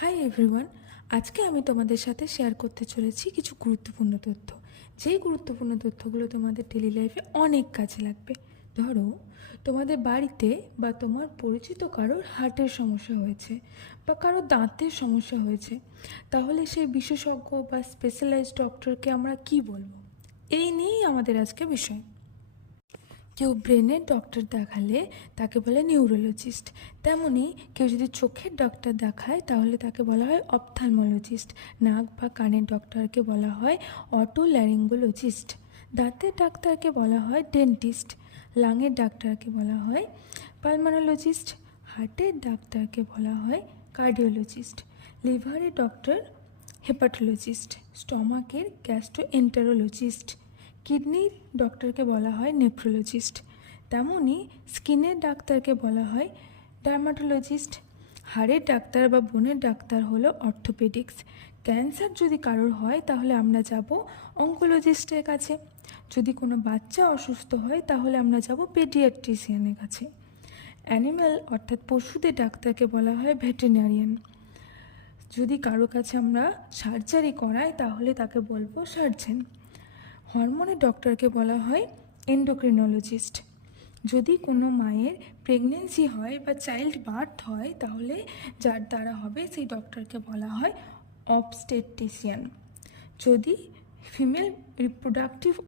Hi everyone, আজকে আমি তোমাদের সাথে শেয়ার করতে চলেছি কিছু গুরুত্বপূর্ণ তথ্য। যেই গুরুত্বপূর্ণ তথ্যগুলো তোমাদের ডেলি লাইফে অনেক কাজে লাগবে। ধরো, তোমাদের বাড়িতে বা তোমার পরিচিত কারোর হার্টের সমস্যা হয়েছে বা কারোর দাঁতের সমস্যা হয়েছে, তাহলে সেই বিশেষজ্ঞ বা স্পেশালাইজড ডক্টরকে আমরা কি বলবো? এই নিয়েই আমাদের আজকে বিষয়। কেউ ব্রেনের ডক্টর দেখালে তাকে বলে নিউরোলজিস্ট, তেমনি কেউ যদি চোখের ডক্টর দেখায় তাহলে তাকে বলা হয় অপথ্যালমোলজিস্ট। নাক বা কানের ডক্টরকে বলা হয় অটোল্যারিঙ্গোলজিস্ট। দাঁতের ডাক্তারকে বলা হয় ডেন্টিস্ট। লাঙের ডাক্তারকে বলা হয় পালমোনোলজিস্ট। হার্টের ডাক্তারকে বলা হয় কার্ডিওলজিস্ট। লিভারের ডক্টর হেপাটোলজিস্ট। স্টমাকের গ্যাস্ট্রোএন্টারোলজিস্ট। কিডনির ডক্টরকে বলা হয় নেফ্রোলজিস্ট। তেমনি স্কিনের ডাক্তারকে বলা হয় ডার্মাটোলজিস্ট। হাড়ের ডাক্তার বা বোনের ডাক্তার হলো অর্থোপেডিক্স। ক্যান্সার যদি কারোর হয় তাহলে আমরা যাব অঙ্কোলজিস্টের কাছে। যদি কোনো বাচ্চা অসুস্থ হয় তাহলে আমরা যাব পেডিয়াট্রিশিয়ানের কাছে। অ্যানিম্যাল অর্থাৎ পশুদের ডাক্তারকে বলা হয় ভেটেরিনারিয়ান। যদি কারো কাছে আমরা সার্জারি করাই তাহলে তাকে বলবো সার্জেন। হরমোনের ডক্টরকে বলা হয় এন্ডোক্রিনোলজিস্ট। যদি কোনো মায়ের প্রেগনেন্সি হয় বা চাইল্ড বার্থ হয় তাহলে যার দ্বারা হবে সেই ডক্টরকে বলা হয় অবস্টেট্রিশিয়ান। যদি ফিমেল রিপ্রোডাক্টিভ